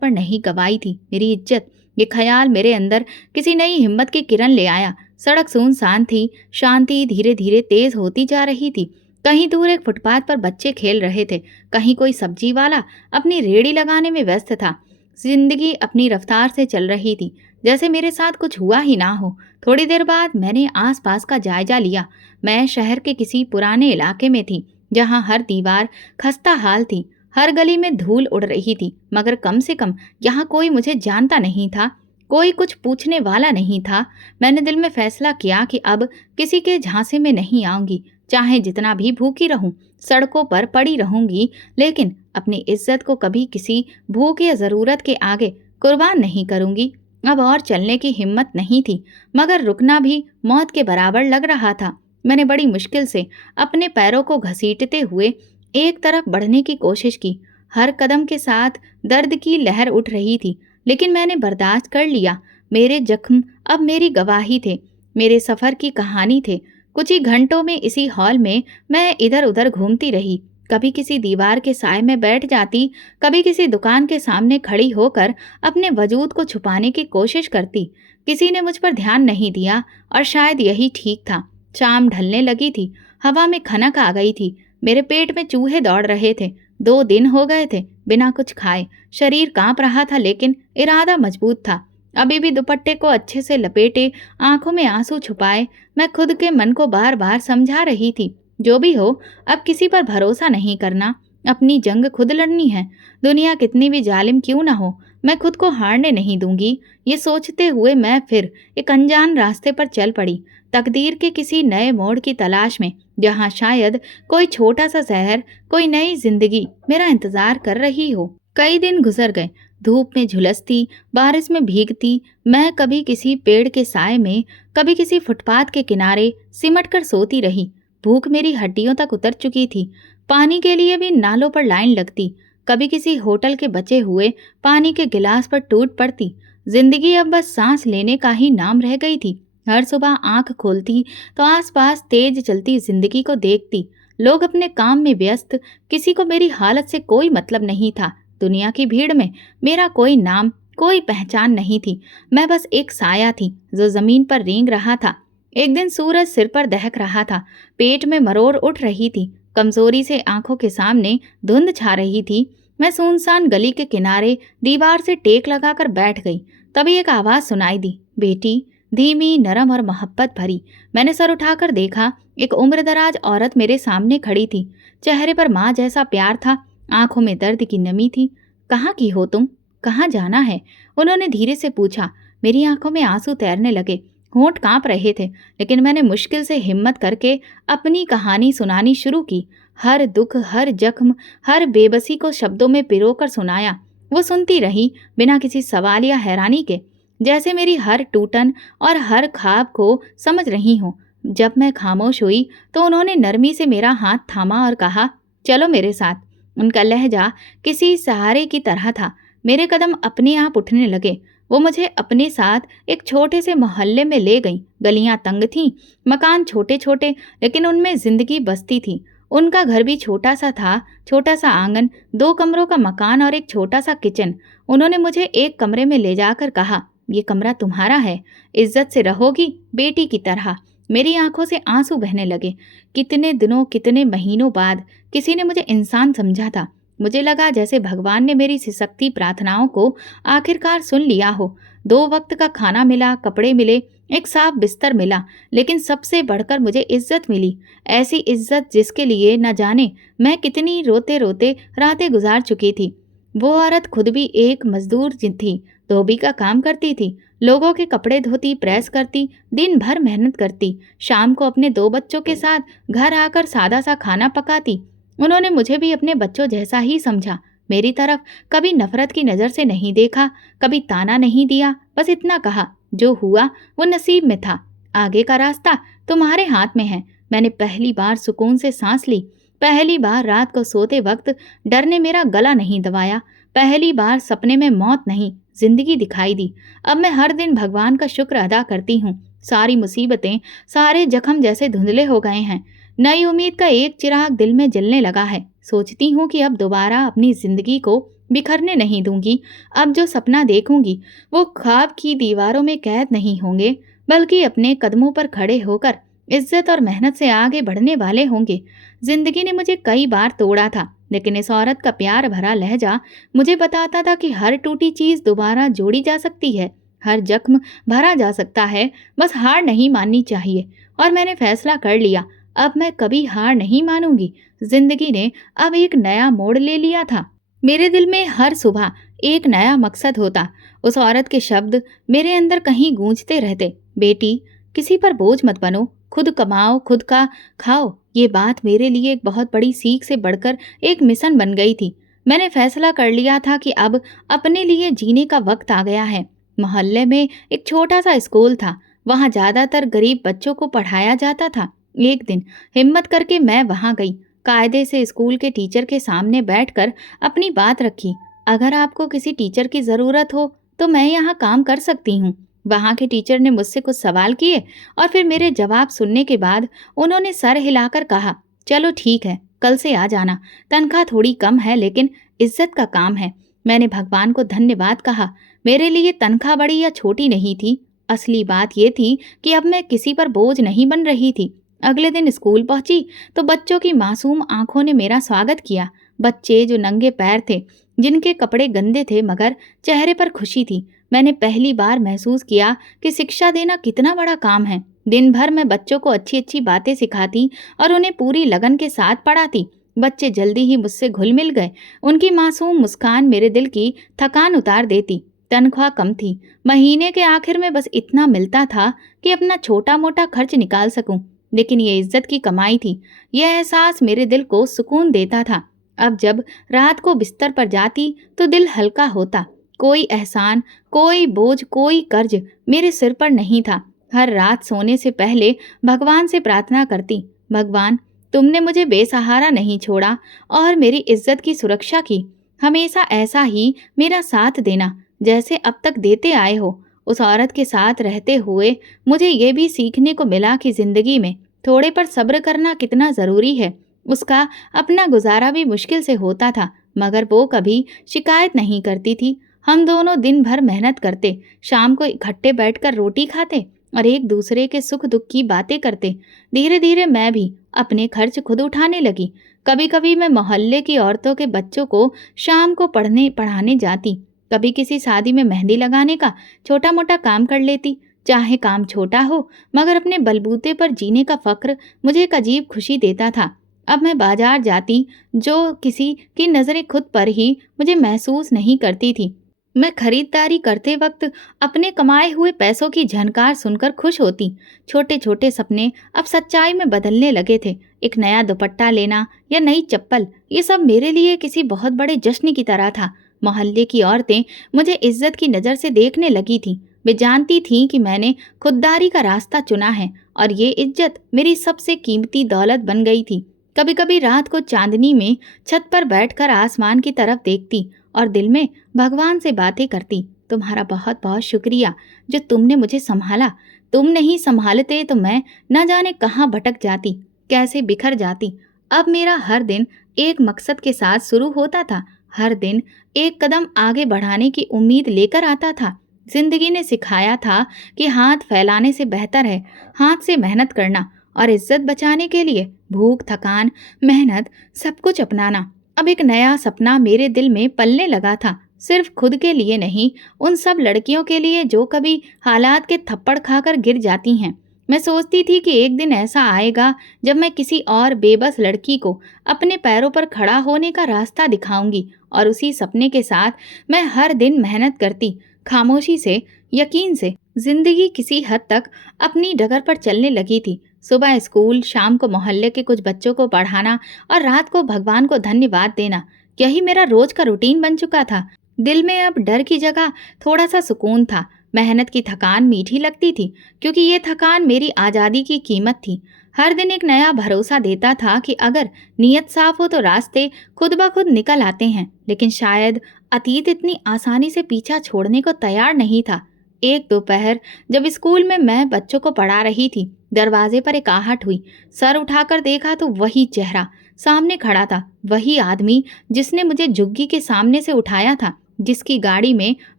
पर नहीं गंवाई थी, मेरी इज्जत। ये ख्याल मेरे अंदर किसी नई हिम्मत की किरण ले आया। सड़क सुनसान थी, शांति धीरे धीरे तेज होती जा रही थी। कहीं दूर एक फुटपाथ पर बच्चे खेल रहे थे, कहीं कोई सब्जी वाला अपनी रेहड़ी लगाने में व्यस्त था। जिंदगी अपनी रफ्तार से चल रही थी, जैसे मेरे साथ कुछ हुआ ही ना हो। थोड़ी देर बाद मैंने आसपास का जायजा लिया। मैं शहर के किसी पुराने इलाके में थी, जहाँ हर दीवार खस्ता हाल थी, हर गली में धूल उड़ रही थी, मगर कम से कम यहाँ कोई मुझे जानता नहीं था, कोई कुछ पूछने वाला नहीं था। मैंने दिल में फैसला किया कि अब किसी के झांसे में नहीं आऊंगी, चाहे जितना भी भूखी रहूं, सड़कों पर पड़ी रहूंगी, लेकिन अपनी इज्जत को कभी किसी भूख या ज़रूरत के आगे कुर्बान नहीं करूंगी। अब और चलने की हिम्मत नहीं थी, मगर रुकना भी मौत के बराबर लग रहा था। मैंने बड़ी मुश्किल से अपने पैरों को घसीटते हुए एक तरफ बढ़ने की कोशिश की। हर कदम के साथ दर्द की लहर उठ रही थी, लेकिन मैंने बर्दाश्त कर लिया। मेरे जख्म अब मेरी गवाही थे, मेरे सफ़र की कहानी थे। कुछ ही घंटों में इसी हॉल में मैं इधर उधर घूमती रही, कभी किसी दीवार के साए में बैठ जाती, कभी किसी दुकान के सामने खड़ी होकर अपने वजूद को छुपाने की कोशिश करती। किसी ने मुझ पर ध्यान नहीं दिया और शायद यही ठीक था। शाम ढलने लगी थी, हवा में खनक आ गई थी, मेरे पेट में चूहे दौड़ रहे थे। 2 दिन हो गए थे बिना कुछ खाए। शरीर कांप रहा था लेकिन इरादा मजबूत था। अभी भी दुपट्टे को अच्छे से लपेटे, आंखों में आंसू छुपाए, मैं खुद के मन को बार बार समझा रही थी, जो भी हो अब किसी पर भरोसा नहीं करना, अपनी जंग खुद लड़नी है। दुनिया कितनी भी जालिम क्यों ना हो, मैं खुद को हारने नहीं दूंगी। ये सोचते हुए मैं फिर एक अनजान रास्ते पर चल पड़ी, तकदीर के किसी नए मोड़ की तलाश में, जहाँ शायद कोई छोटा सा शहर, कोई नई जिंदगी मेरा इंतजार कर रही हो। कई दिन गुजर गए, धूप में झुलसती, बारिश में भीगती, मैं कभी किसी पेड़ के साए में, कभी किसी फुटपाथ के किनारे सिमट कर सोती रही। भूख मेरी हड्डियों तक उतर चुकी थी। पानी के लिए भी नालों पर लाइन लगती, कभी किसी होटल के बचे हुए पानी के गिलास पर टूट पड़ती। जिंदगी अब बस सांस लेने का ही नाम रह गई थी। हर सुबह आंख खोलती तो आसपास तेज चलती जिंदगी को देखती। लोग अपने काम में व्यस्त, किसी को मेरी हालत से कोई मतलब नहीं था। दुनिया की भीड़ में मेरा कोई नाम, कोई पहचान नहीं थी। मैं बस एक साया थी जो जमीन पर रेंग रहा था। एक दिन सूरज सिर पर दहक रहा था, पेट में मरोड़ उठ रही थी, कमजोरी से आंखों के सामने धुंध छा रही थी। मैं सुनसान गली के किनारे दीवार से टेक लगाकर बैठ गई। तभी एक आवाज सुनाई दी, बेटी, धीमी, नरम और मोहब्बत भरी। मैंने सर उठाकर देखा, एक उम्रदराज औरत मेरे सामने खड़ी थी। चेहरे पर माँ जैसा प्यार था, आंखों में दर्द की नमी थी। कहाँ की हो तुम? कहाँ जाना है? उन्होंने धीरे से पूछा। मेरी आंखों में आंसू तैरने लगे, होंठ कांप रहे थे, लेकिन मैंने मुश्किल से हिम्मत करके अपनी कहानी सुनानी शुरू की। हर दुख, हर जख्म, हर बेबसी को शब्दों में पिरोकर सुनाया। वो सुनती रही, बिना किसी सवाल या हैरानी के, जैसे मेरी हर टूटन और हर ख्वाब को समझ रही हूँ। जब मैं खामोश हुई तो उन्होंने नरमी से मेरा हाथ थामा और कहा, चलो मेरे साथ। उनका लहजा किसी सहारे की तरह था। मेरे कदम अपने आप उठने लगे। वो मुझे अपने साथ एक छोटे से मोहल्ले में ले गई। गलियां तंग थीं, मकान छोटे छोटे, लेकिन उनमें जिंदगी बसती थी। उनका घर भी छोटा सा था, छोटा सा आंगन, 2 कमरों का मकान और एक छोटा सा किचन। उन्होंने मुझे एक कमरे में ले जाकर कहा, ये कमरा तुम्हारा है, इज्जत से रहोगी, बेटी की तरह। मेरी आंखों से आंसू बहने लगे। कितने दिनों, कितने महीनों बाद किसी ने मुझे इंसान समझा था। मुझे लगा जैसे भगवान ने मेरी सिसकती प्रार्थनाओं को आखिरकार सुन लिया हो। 2 वक्त का खाना मिला, कपड़े मिले, एक साफ बिस्तर मिला, लेकिन सबसे बढ़कर मुझे इज्जत मिली। ऐसी इज्जत जिसके लिए न जाने मैं कितनी रोते रोते रातें गुजार चुकी थी। वो औरत खुद भी एक मजदूर थी, धोबी का काम करती थी, लोगों के कपड़े धोती, प्रेस करती, दिन भर मेहनत करती, शाम को अपने 2 बच्चों के साथ घर आकर सादा सा खाना पकाती। उन्होंने मुझे भी अपने बच्चों जैसा ही समझा। मेरी तरफ कभी नफरत की नज़र से नहीं देखा, कभी ताना नहीं दिया। बस इतना कहा, जो हुआ वो नसीब में था, आगे का रास्ता तुम्हारे हाथ में है। मैंने पहली बार सुकून से सांस ली। पहली बार रात को सोते वक्त डर ने मेरा गला नहीं दबाया। पहली बार सपने में मौत नहीं, जिंदगी दिखाई दी। अब मैं हर दिन भगवान का शुक्र अदा करती हूँ। सारी मुसीबतें, सारे जख्म जैसे धुंधले हो गए हैं। नई उम्मीद का एक चिराग दिल में जलने लगा है। सोचती हूँ कि अब दोबारा अपनी जिंदगी को बिखरने नहीं दूंगी। अब जो सपना देखूंगी वो ख्वाब की दीवारों में कैद नहीं होंगे, बल्कि अपने कदमों पर खड़े होकर इज्जत और मेहनत से आगे बढ़ने वाले होंगे। जिंदगी ने मुझे कई बार तोड़ा था, लेकिन इस औरत का प्यार भरा लहजा मुझे बताता था कि हर टूटी चीज दोबारा जोड़ी जा सकती है, हर जख्म भरा जा सकता है। बस हार नहीं माननी चाहिए। और मैंने फैसला कर लिया, अब मैं कभी हार नहीं मानूंगी। जिंदगी ने अब एक नया मोड़ ले लिया था। मेरे दिल में हर सुबह एक नया मकसद होता। उस औरत के शब्द मेरे अंदर कहीं गूंजते रहते, बेटी, किसी पर बोझ मत बनो, खुद कमाओ, खुद का खाओ। ये बात मेरे लिए एक बहुत बड़ी सीख से बढ़कर एक मिशन बन गई थी। मैंने फैसला कर लिया था कि अब अपने लिए जीने का वक्त आ गया है। मोहल्ले में एक छोटा सा स्कूल था, वहाँ ज्यादातर गरीब बच्चों को पढ़ाया जाता था। एक दिन हिम्मत करके मैं वहाँ गई, कायदे से स्कूल के टीचर के सामने बैठकर अपनी बात रखी। अगर आपको किसी टीचर की ज़रूरत हो तो मैं यहाँ काम कर सकती हूँ। वहाँ के टीचर ने मुझसे कुछ सवाल किए और फिर मेरे जवाब सुनने के बाद उन्होंने सर हिलाकर कहा, चलो ठीक है, कल से आ जाना। तनख्वाह थोड़ी कम है लेकिन इज्जत का काम है। मैंने भगवान को धन्यवाद कहा। मेरे लिए तनख्वाह बड़ी या छोटी नहीं थी, असली बात ये थी कि अब मैं किसी पर बोझ नहीं बन रही थी। अगले दिन स्कूल पहुंची तो बच्चों की मासूम आंखों ने मेरा स्वागत किया। बच्चे जो नंगे पैर थे, जिनके कपड़े गंदे थे मगर चेहरे पर खुशी थी। मैंने पहली बार महसूस किया कि शिक्षा देना कितना बड़ा काम है। दिन भर मैं बच्चों को अच्छी अच्छी बातें सिखाती और उन्हें पूरी लगन के साथ पढ़ाती। बच्चे जल्दी ही मुझसे घुल मिल गए। उनकी मासूम मुस्कान मेरे दिल की थकान उतार देती। तनख्वाह कम थी, महीने के आखिर में बस इतना मिलता था कि अपना छोटा मोटा खर्च निकाल सकूं, लेकिन ये इज्जत की कमाई थी। यह एहसास मेरे दिल को सुकून देता था। अब जब रात को बिस्तर पर जाती तो दिल हल्का होता। कोई एहसान, कोई बोझ, कोई कर्ज मेरे सिर पर नहीं था। हर रात सोने से पहले भगवान से प्रार्थना करती, भगवान, तुमने मुझे बेसहारा नहीं छोड़ा और मेरी इज्जत की सुरक्षा की। हमेशा ऐसा ही मेरा साथ देना जैसे अब तक देते आए हो। उस औरत के साथ रहते हुए मुझे ये भी सीखने को मिला कि जिंदगी में थोड़े पर सब्र करना कितना ज़रूरी है। उसका अपना गुजारा भी मुश्किल से होता था, मगर वो कभी शिकायत नहीं करती थी। हम दोनों दिन भर मेहनत करते, शाम को इकट्ठे बैठकर रोटी खाते और एक दूसरे के सुख दुख की बातें करते। धीरे धीरे मैं भी अपने खर्च खुद उठाने लगी। कभी कभी मैं मोहल्ले की औरतों के बच्चों को शाम को पढ़ाने जाती। कभी किसी शादी में मेहंदी लगाने का छोटा मोटा काम कर लेती। चाहे काम छोटा हो, मगर अपने बलबूते पर जीने का फक्र मुझे एक अजीब खुशी देता था। अब मैं बाजार जाती, जो किसी की नज़रें खुद पर ही मुझे महसूस नहीं करती थी। मैं खरीदारी करते वक्त अपने कमाए हुए पैसों की झनकार सुनकर खुश होती। छोटे छोटे सपने अब सच्चाई में बदलने लगे थे। एक नया दुपट्टा लेना या नई चप्पल, ये सब मेरे लिए किसी बहुत बड़े जश्न की तरह था। मोहल्ले की औरतें मुझे इज्जत की नज़र से देखने लगी थीं। वे जानती थीं कि मैंने खुददारी का रास्ता चुना है और ये इज्जत मेरी सबसे कीमती दौलत बन गई थी। कभी कभी रात को चांदनी में छत पर बैठकर आसमान की तरफ देखती और दिल में भगवान से बातें करती, तुम्हारा बहुत बहुत शुक्रिया जो तुमने मुझे संभाला। तुम नहीं संभालते तो मैं न जाने कहाँ भटक जाती, कैसे बिखर जाती। अब मेरा हर दिन एक मकसद के साथ शुरू होता था। हर दिन एक कदम आगे बढ़ाने की उम्मीद लेकर आता था। जिंदगी ने सिखाया था कि हाथ फैलाने से बेहतर है हाथ से मेहनत करना और इज्जत बचाने के लिए भूख, थकान, मेहनत सब कुछ अपनाना। अब एक नया सपना मेरे दिल में पलने लगा था, सिर्फ खुद के लिए नहीं, उन सब लड़कियों के लिए जो कभी हालात के थप्पड़ खाकर गिर जाती हैं। मैं सोचती थी कि एक दिन ऐसा आएगा जब मैं किसी और बेबस लड़की को अपने पैरों पर खड़ा होने का रास्ता दिखाऊंगी, और उसी सपने के साथ मैं हर दिन मेहनत करती, खामोशी से, यकीन से। जिंदगी किसी हद तक अपनी डगर पर चलने लगी थी। सुबह स्कूल, शाम को मोहल्ले के कुछ बच्चों को पढ़ाना और रात को भगवान को धन्यवाद देना, यही मेरा रोज का रूटीन बन चुका था। दिल में अब डर की जगह थोड़ा सा सुकून था। मेहनत की थकान मीठी लगती थी क्योंकि ये थकान मेरी आज़ादी की कीमत थी। हर दिन एक नया भरोसा देता था कि अगर नीयत साफ हो तो रास्ते खुद ब खुद निकल आते हैं। लेकिन शायद अतीत इतनी आसानी से पीछा छोड़ने को तैयार नहीं था। एक दोपहर जब स्कूल में मैं बच्चों को पढ़ा रही थी, दरवाजे पर एक आहट हुई। सर उठाकर देखा तो वही चेहरा सामने खड़ा था, वही आदमी जिसने मुझे झुग्गी के सामने से उठाया था, जिसकी गाड़ी में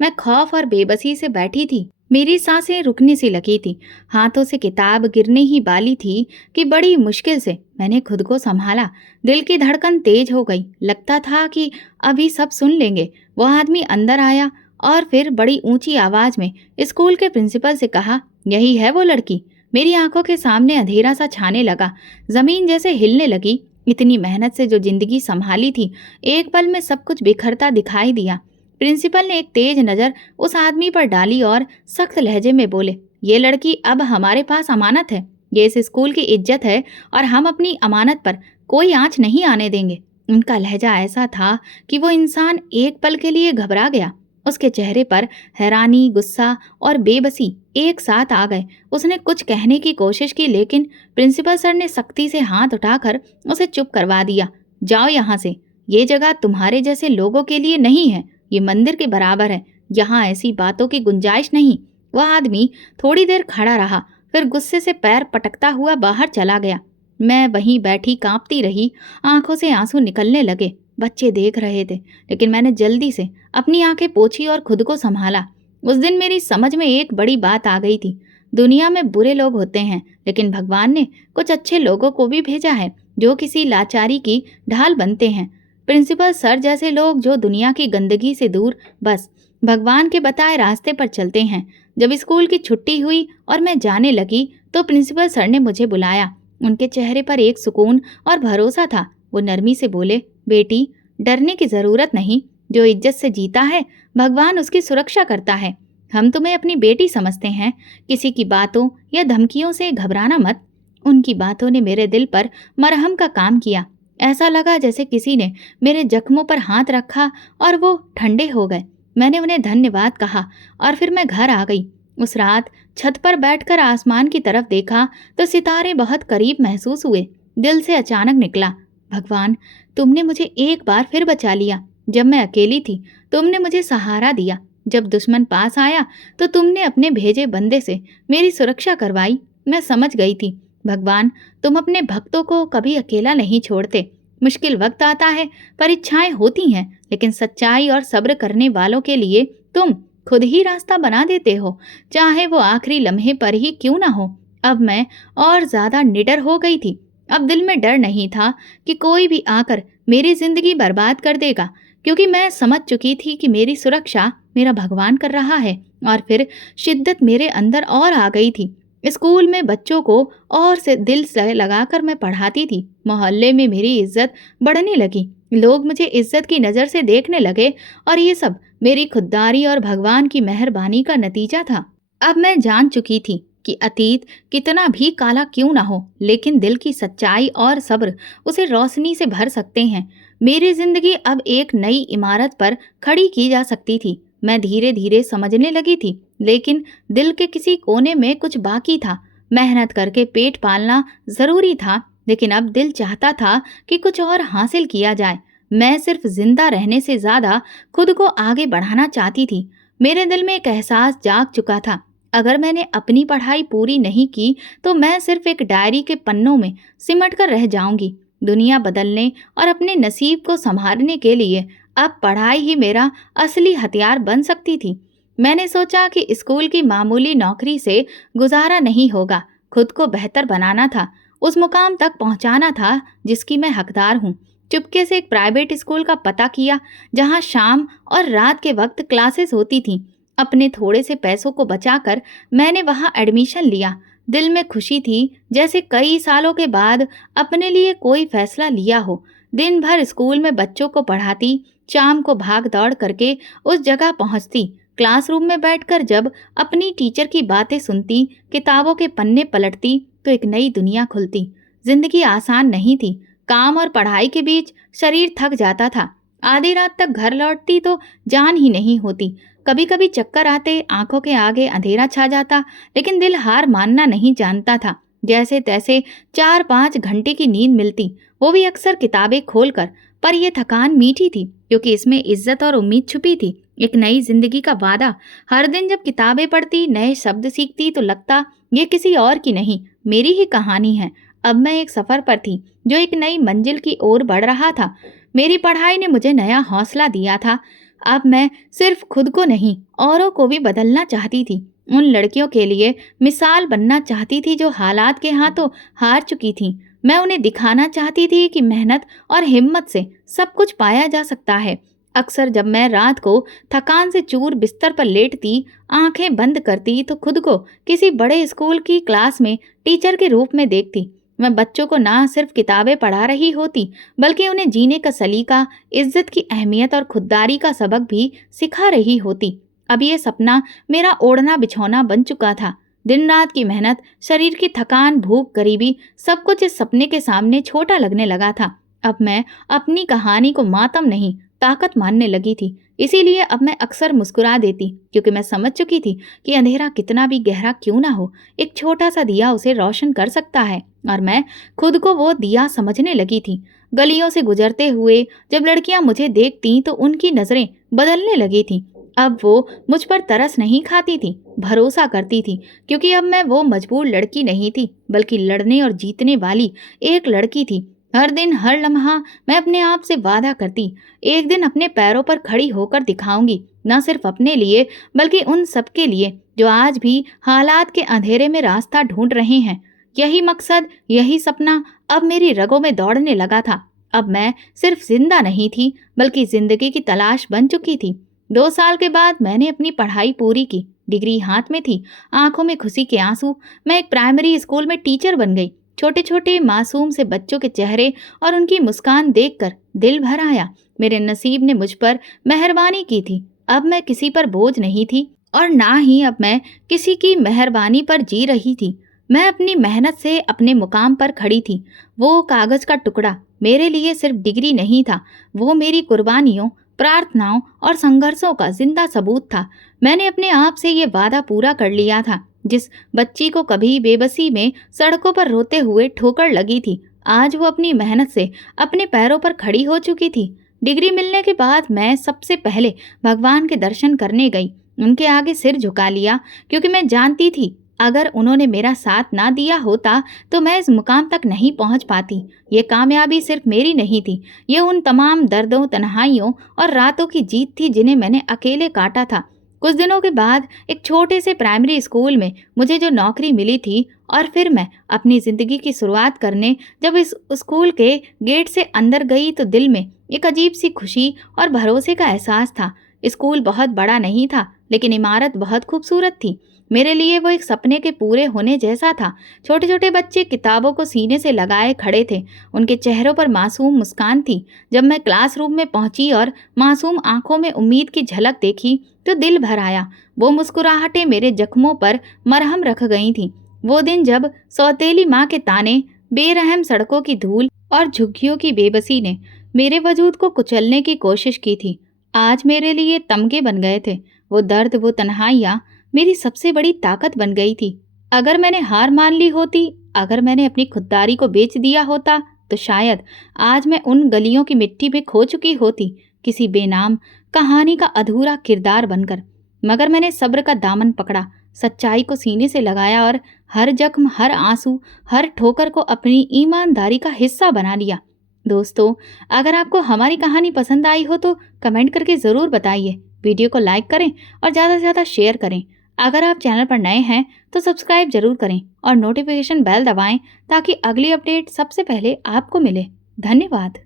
मैं खौफ और बेबसी से बैठी थी। मेरी सांसें रुकने सी लगी थी, हाथों से किताब गिरने ही वाली थी कि बड़ी मुश्किल से मैंने खुद को संभाला। दिल की धड़कन तेज हो गई, लगता था कि अभी सब सुन लेंगे। वो आदमी अंदर आया और फिर बड़ी ऊंची आवाज में स्कूल के प्रिंसिपल से कहा, यही है वो लड़की। मेरी आंखों के सामने अंधेरा सा छाने लगा, जमीन जैसे हिलने लगी। इतनी मेहनत से जो जिंदगी संभाली थी, एक पल में सब कुछ बिखरता दिखाई दिया। प्रिंसिपल ने एक तेज नज़र उस आदमी पर डाली और सख्त लहजे में बोले, ये लड़की अब हमारे पास अमानत है, ये इस स्कूल की इज्जत है और हम अपनी अमानत पर कोई आंच नहीं आने देंगे। उनका लहजा ऐसा था कि वो इंसान एक पल के लिए घबरा गया। उसके चेहरे पर हैरानी, गुस्सा और बेबसी एक साथ आ गए। उसने कुछ कहने की कोशिश की, लेकिन प्रिंसिपल सर ने सख्ती से हाथ उठाकर उसे चुप करवा दिया। जाओ यहाँ से, ये जगह तुम्हारे जैसे लोगों के लिए नहीं है, ये मंदिर के बराबर है, यहाँ ऐसी बातों की गुंजाइश नहीं। वह आदमी थोड़ी देर खड़ा रहा, फिर गुस्से से पैर पटकता हुआ बाहर चला गया। मैं वहीं बैठी कांपती रही, आंखों से आंसू निकलने लगे। बच्चे देख रहे थे, लेकिन मैंने जल्दी से अपनी आंखें पोंछी और खुद को संभाला। उस दिन मेरी समझ में एक बड़ी बात आ गई थी। दुनिया में बुरे लोग होते हैं, लेकिन भगवान ने कुछ अच्छे लोगों को भी भेजा है जो किसी लाचारी की ढाल बनते हैं। प्रिंसिपल सर जैसे लोग जो दुनिया की गंदगी से दूर बस भगवान के बताए रास्ते पर चलते हैं। जब स्कूल की छुट्टी हुई और मैं जाने लगी तो प्रिंसिपल सर ने मुझे बुलाया। उनके चेहरे पर एक सुकून और भरोसा था। वो नरमी से बोले, बेटी, डरने की जरूरत नहीं। जो इज्जत से जीता है, भगवान उसकी सुरक्षा करता है। हम तुम्हें अपनी बेटी समझते हैं। किसी की बातों या धमकियों से घबराना मत। उनकी बातों ने मेरे दिल पर मरहम का काम किया। ऐसा लगा जैसे किसी ने मेरे जख्मों पर हाथ रखा और वो ठंडे हो गए। मैंने उन्हें धन्यवाद कहा और फिर मैं घर आ गई। उस रात छत पर बैठकर आसमान की तरफ देखा तो सितारे बहुत करीब महसूस हुए। दिल से अचानक निकला, भगवान, तुमने मुझे एक बार फिर बचा लिया। जब मैं अकेली थी, तुमने मुझे सहारा दिया। जब दुश्मन पास आया तो तुमने अपने भेजे बंदे से मेरी सुरक्षा करवाई। मैं समझ गई थी, भगवान, तुम अपने भक्तों को कभी अकेला नहीं छोड़ते। मुश्किल वक्त आता है, परीक्षाएं होती हैं, लेकिन सच्चाई और सब्र करने वालों के लिए तुम खुद ही रास्ता बना देते हो, चाहे वो आखिरी लम्हे पर ही क्यों ना हो। अब मैं और ज्यादा निडर हो गई थी। अब दिल में डर नहीं था कि कोई भी आकर मेरी जिंदगी बर्बाद कर देगा, क्योंकि मैं समझ चुकी थी कि मेरी सुरक्षा मेरा भगवान कर रहा है। और फिर शिद्दत मेरे अंदर और आ गई थी। स्कूल में बच्चों को और से दिल से लगाकर मैं पढ़ाती थी। मोहल्ले में मेरी इज्जत बढ़ने लगी। लोग मुझे इज्जत की नज़र से देखने लगे और ये सब मेरी खुददारी और भगवान की मेहरबानी का नतीजा था। अब मैं जान चुकी थी कि अतीत कितना भी काला क्यों ना हो, लेकिन दिल की सच्चाई और सब्र उसे रोशनी से भर सकते हैं। मेरी जिंदगी अब एक नई इमारत पर खड़ी की जा सकती थी। मैं धीरे धीरे समझने लगी थी, लेकिन दिल के किसी कोने में कुछ बाकी था। मेहनत करके पेट पालना जरूरी था, लेकिन अब दिल चाहता था कि कुछ और हासिल किया जाए। मैं सिर्फ जिंदा रहने से ज्यादा खुद को आगे बढ़ाना चाहती थी। मेरे दिल में एक एहसास जाग चुका था, अगर मैंने अपनी पढ़ाई पूरी नहीं की तो मैं सिर्फ एक डायरी के पन्नों में सिमट कर रह जाऊंगी। दुनिया बदलने और अपने नसीब को संभालने के लिए अब पढ़ाई ही मेरा असली हथियार बन सकती थी। मैंने सोचा कि स्कूल की मामूली नौकरी से गुजारा नहीं होगा। खुद को बेहतर बनाना था, उस मुकाम तक पहुंचाना था जिसकी मैं हकदार हूँ। चुपके से एक प्राइवेट स्कूल का पता किया, जहां शाम और रात के वक्त क्लासेस होती थीं। अपने थोड़े से पैसों को बचाकर मैंने वहां एडमिशन लिया। दिल में खुशी थी, जैसे कई सालों के बाद अपने लिए कोई फैसला लिया हो। दिन भर स्कूल में बच्चों को पढ़ाती, शाम को भाग दौड़ करके उस जगह पहुंचती। क्लासरूम में बैठकर जब अपनी टीचर की बातें सुनती, किताबों के पन्ने पलटती, तो एक नई दुनिया खुलती। जिंदगी आसान नहीं थी। काम और पढ़ाई के बीच शरीर थक जाता था। आधी रात तक घर लौटती तो जान ही नहीं होती। कभी कभी चक्कर आते, आंखों के आगे अंधेरा छा जाता, लेकिन दिल हार मानना नहीं जानता था। जैसे तैसे 4-5 घंटे की नींद मिलती, वो भी अक्सर किताबें खोलकर। पर यह थकान मीठी थी, क्योंकि इसमें इज्जत और उम्मीद छुपी थी। एक नई जिंदगी का वादा। हर दिन जब किताबें पढ़ती, नए शब्द सीखती, तो लगता ये किसी और की नहीं, मेरी ही कहानी है। अब मैं एक सफर पर थी जो एक नई मंजिल की ओर बढ़ रहा था। मेरी पढ़ाई ने मुझे नया हौसला दिया था। अब मैं सिर्फ खुद को नहीं, औरों को भी बदलना चाहती थी। उन लड़कियों के लिए मिसाल बनना चाहती थी जो हालात के हाथों हार चुकी थीं। मैं उन्हें दिखाना चाहती थी कि मेहनत और हिम्मत से सब कुछ पाया जा सकता है। अक्सर जब मैं रात को थकान से चूर बिस्तर पर लेटती, आंखें बंद करती, तो खुद को किसी बड़े स्कूल की क्लास में टीचर के रूप में देखती। मैं बच्चों को ना सिर्फ किताबें पढ़ा रही होती, बल्कि उन्हें जीने का सलीका, इज्जत की अहमियत और खुददारी का सबक भी सिखा रही होती। अब ये सपना मेरा ओढ़ना बिछौना बन चुका था। दिन रात की मेहनत, शरीर की थकान, भूख, गरीबी, सब कुछ इस सपने के सामने छोटा लगने लगा था। अब मैं अपनी कहानी को मातम नहीं, ताकत मानने लगी थी। इसीलिए अब मैं अक्सर मुस्कुरा देती, क्योंकि मैं समझ चुकी थी कि अंधेरा कितना भी गहरा क्यों ना हो, एक छोटा सा दिया उसे रोशन कर सकता है। और मैं खुद को वो दिया समझने लगी थी। गलियों से गुजरते हुए जब लड़कियां मुझे देखती तो उनकी नजरें बदलने लगी थी। अब वो मुझ पर तरस नहीं खाती थी, भरोसा करती थी, क्योंकि अब मैं वो मजबूर लड़की नहीं थी, बल्कि लड़ने और जीतने वाली एक लड़की थी। हर दिन, हर लम्हा मैं अपने आप से वादा करती, एक दिन अपने पैरों पर खड़ी होकर दिखाऊंगी, न सिर्फ अपने लिए, बल्कि उन सबके लिए जो आज भी हालात के अंधेरे में रास्ता ढूंढ रहे हैं। यही मकसद, यही सपना अब मेरी रगों में दौड़ने लगा था। अब मैं सिर्फ जिंदा नहीं थी, बल्कि जिंदगी की तलाश बन चुकी थी। 2 साल के बाद मैंने अपनी पढ़ाई पूरी की, डिग्री हाथ में थी, आंखों में खुशी के आंसू। मैं एक प्राइमरी स्कूल में टीचर बन गई। छोटे छोटे मासूम से बच्चों के चेहरे और उनकी मुस्कान देखकर दिल भर आया। मेरे नसीब ने मुझ पर मेहरबानी की थी। अब मैं किसी पर बोझ नहीं थी, और ना ही अब मैं किसी की मेहरबानी पर जी रही थी। मैं अपनी मेहनत से अपने मुकाम पर खड़ी थी। वो कागज का टुकड़ा मेरे लिए सिर्फ डिग्री नहीं था, वो मेरी कुर्बानियों, प्रार्थनाओं और संघर्षों का जिंदा सबूत था। मैंने अपने आप से ये वादा पूरा कर लिया था। जिस बच्ची को कभी बेबसी में सड़कों पर रोते हुए ठोकर लगी थी, आज वो अपनी मेहनत से अपने पैरों पर खड़ी हो चुकी थी। डिग्री मिलने के बाद मैं सबसे पहले भगवान के दर्शन करने गई। उनके आगे सिर झुका लिया, क्योंकि मैं जानती थी अगर उन्होंने मेरा साथ ना दिया होता तो मैं इस मुकाम तक नहीं पहुंच पाती। ये कामयाबी सिर्फ मेरी नहीं थी, ये उन तमाम दर्दों, तन्हाइयों और रातों की जीत थी जिन्हें मैंने अकेले काटा था। कुछ दिनों के बाद एक छोटे से प्राइमरी स्कूल में मुझे जो नौकरी मिली थी, और फिर मैं अपनी ज़िंदगी की शुरुआत करने जब इस स्कूल के गेट से अंदर गई तो दिल में एक अजीब सी खुशी और भरोसे का एहसास था। स्कूल बहुत बड़ा नहीं था, लेकिन इमारत बहुत खूबसूरत थी। मेरे लिए वो एक सपने के पूरे होने जैसा था। छोटे छोटे बच्चे किताबों को सीने से लगाए खड़े थे, उनके चेहरों पर मासूम मुस्कान थी। जब मैं क्लासरूम में पहुंची और मासूम आंखों में उम्मीद की झलक देखी तो दिल भर आया। वो मुस्कुराहटें मेरे जख्मों पर मरहम रख गई थीं। वो दिन जब सौतेली माँ के ताने, बेरहम सड़कों की धूल और झुग्गियों की बेबसी ने मेरे वजूद को कुचलने की कोशिश की थी, आज मेरे लिए तमगे बन गए थे। वो दर्द, वो तन्हाइयाँ मेरी सबसे बड़ी ताकत बन गई थी। अगर मैंने हार मान ली होती, अगर मैंने अपनी खुददारी को बेच दिया होता, तो शायद आज मैं उन गलियों की मिट्टी में खो चुकी होती, किसी बेनाम कहानी का अधूरा किरदार बनकर। मगर मैंने सब्र का दामन पकड़ा, सच्चाई को सीने से लगाया और हर जख्म, हर आंसू, हर ठोकर को अपनी ईमानदारी का हिस्सा बना लिया। दोस्तों, अगर आपको हमारी कहानी पसंद आई हो तो कमेंट करके ज़रूर बताइए। वीडियो को लाइक करें और ज़्यादा से ज़्यादा शेयर करें। अगर आप चैनल पर नए हैं तो सब्सक्राइब जरूर करें और नोटिफिकेशन बेल दबाएं, ताकि अगली अपडेट सबसे पहले आपको मिले। धन्यवाद।